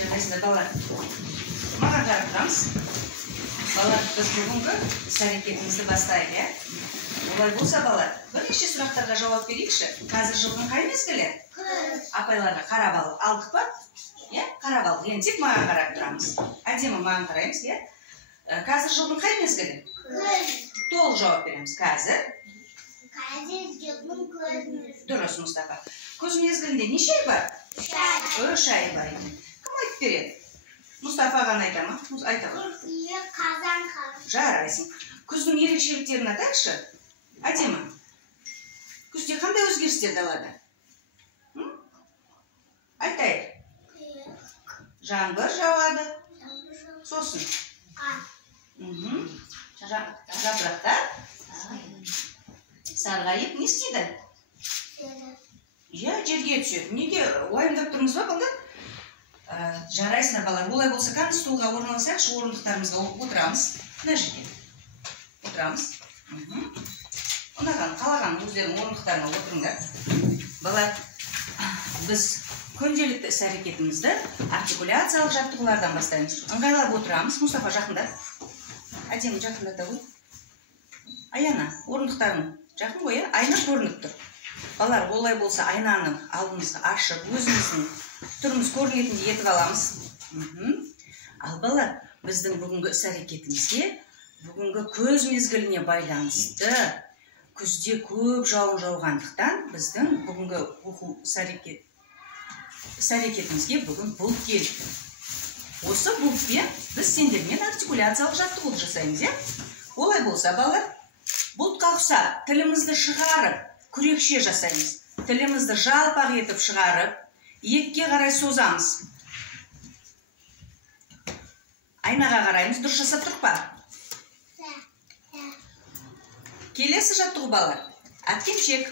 Жарайсыздар балалар. Маған қарап тұрамыз. Балалар, біз бүгінгі іс-әрекетімізді бастайық, иә? Олай болса, балалар, бірнеше сұрақтарға жауап берейікші. Қазір жылдың қай мезгілі? Күз. Апайларға қарап алдық па? Иә, қарап алдық. Енді тек маған қарап тұрамыз. Әдемі маған қараймыз, иә? Қазір жылдың қай мезгілі? Күз. Толық жауап береміз. Қазір жылдың күз мезгілі. Дұрыс, Мұстафа. Күз мезгілінде неше ай бар? 3 ай бар. Кім айтып береді? Мұстафа ғана айта ма? Айта ма? Қазан. Жарайсың. Күздің ерекшеліктерін атайықшы. Әдемі. Күзде қандай өзгерістер далада? Айтайық. Жаңбыр жауады. Сосын. Жапырақтар сарғайып не істейді? Иә, жерге түседі. Неге уайымдап тұрмыз ба, балдар? Жарайсыңдар, балар. Олай болса, қаны столға орналасайықшы, орындықтарымызға отырамыз. Мына жерге. Отырамыз. Ұнаған, қалаған өздерінің орындықтарына отырыңдар. Балар, біз күнделікті іс-әрекетімізді артикуляциялық жаттығулардан бастаймыз. Ыңғайлап отырамыз. Мұстафа, жақында. Әдемі жақындата ғой. Аяна, орындықтарың жақын ғой, айна көрініп тұр. Балар, олай болса, айнаны алдымызға ашып, өзіміздің түріміз көрінетіндей етіп аламыз. Ал балар, біздің бүгінгі іс-әрекетімізге бүгінгі күз мезгіліне байланысты күзде көп жауын жауғандықтан біздің бүгінгі оқу іс-әрекетімізге бүгін бұлт келді. Осы бұлтпен біз сендермен артикуляциялық жаттығу жасаймыз, иә? Олай болса, балар, бұлтқа ұқса тілімізді шығарып, күрекше жасаймыз. Тілімізді жалпақ етіп шығарып, екке қарай созамыз. Айнаға қараймыз, дұрыс жасап тұрып па? Келесі жаттығу, балар. Әткеншек.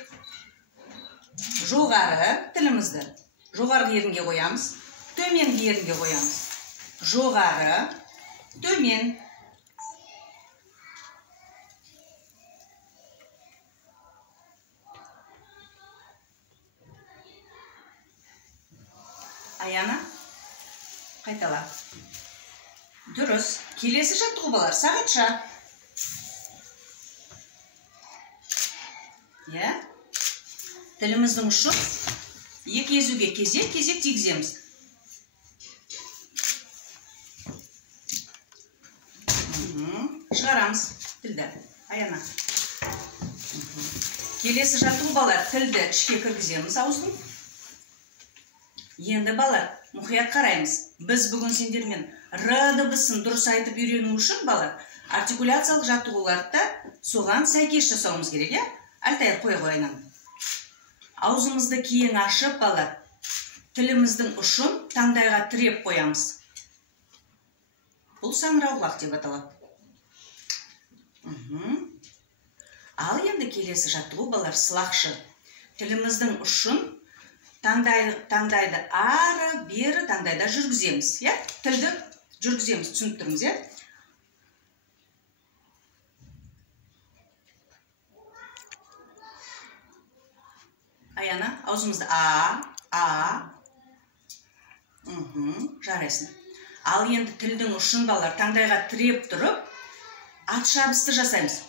Жоғары тілімізді жоғарғы ерінге қоямыз, төменгі ерінге қоямыз. Жоғары, төмен. Аяна, қайтала. Дұрыс. Келесі жаттығу, балар. Сағатша. Иә? Тіліміздің ұшын екі езуге кезек тигіземіз. Шығарамыз тілді. Аяна. Келесі жаттығу, балар. Тілді ішке кіргіземіз ауыздың. Енді, балар, мұқият қараймыз. Біз бүгін сендермен Р дыбысын дұрыс айтып үйрену үшін, балар, артикуляциялық жаттығуларды соған сәйкес жасауымыз керек, иә? Алтайыр қоя қойынан. Аузымызды кейін ашып, балар, тіліміздің ұшын таңдайға тіреп қоямыз. Бұл саңырауқұлақ деп аталады. Ал енді келесі жаттығу, балар, сылақшы. Тіліміздің ұшын таңдайды ары, бері таңдайда жүргіземіз, иә? Тілді жүргіземіз, түсініп тұрмыз, иә? Аяна, аузымызды жарайсың. Ал енді тілдің ұшын, балар, таңдайға тіреп тұрып, ат шабысты жасаймыз.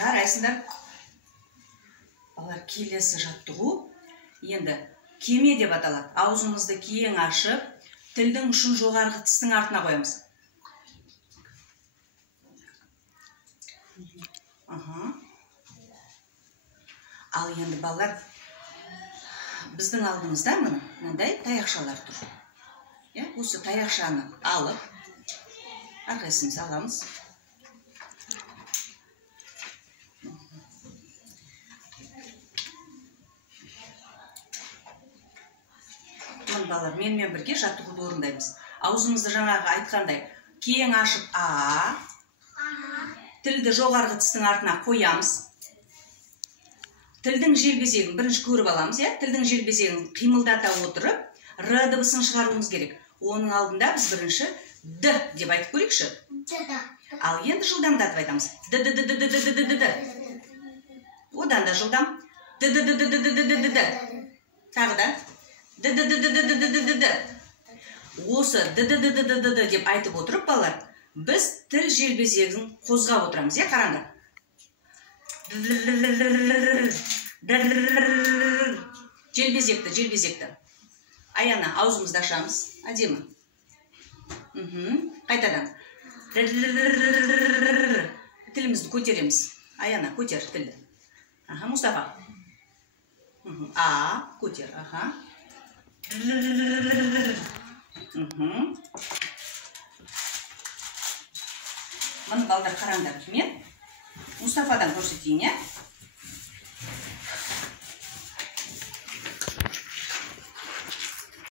Жарайсыңдар. Балар, келесі жаттығу енді кеме деп аталады. Аузымызды кейін ашып, тілдің ұшын жоғарғы тістің артына қоямыз. Ал енді, балар, біздің алдымызда мынандай таяқшалар тұр. Осы таяқшаны алып, әрқайсымыз аламыз. Балар, менімен бірге жаттығуды орындаймыз. Аузымызды жаңағы айтқандай кейін ашып тілді жоғарғы тістің артына қоямыз. Тілдің желбезегін бірінші көріп аламыз, иә? Тілдің желбезегін қимылдата отырып, Р дыбысын шығаруымыз керек. Оның алдында біз бірінші Д деп айтып көрейікші. Ал енді жылдамдатып айтамыз. Д. Одан да жылдам. Д. Тағы да. Д. Осы д деп айтып отырып балалар, біз тіл желбезегін қозғап отырамыз, қараңдар. Желбезекті. Аяна, аузымызды ашамыз. Әдемі. Қайтадан. Тілімізді көтереміз. Аяна, көтер тілді. Мұстафа. Көтер. Мұны балдар қараңдар. Мен Мұстафадан көрсетейін,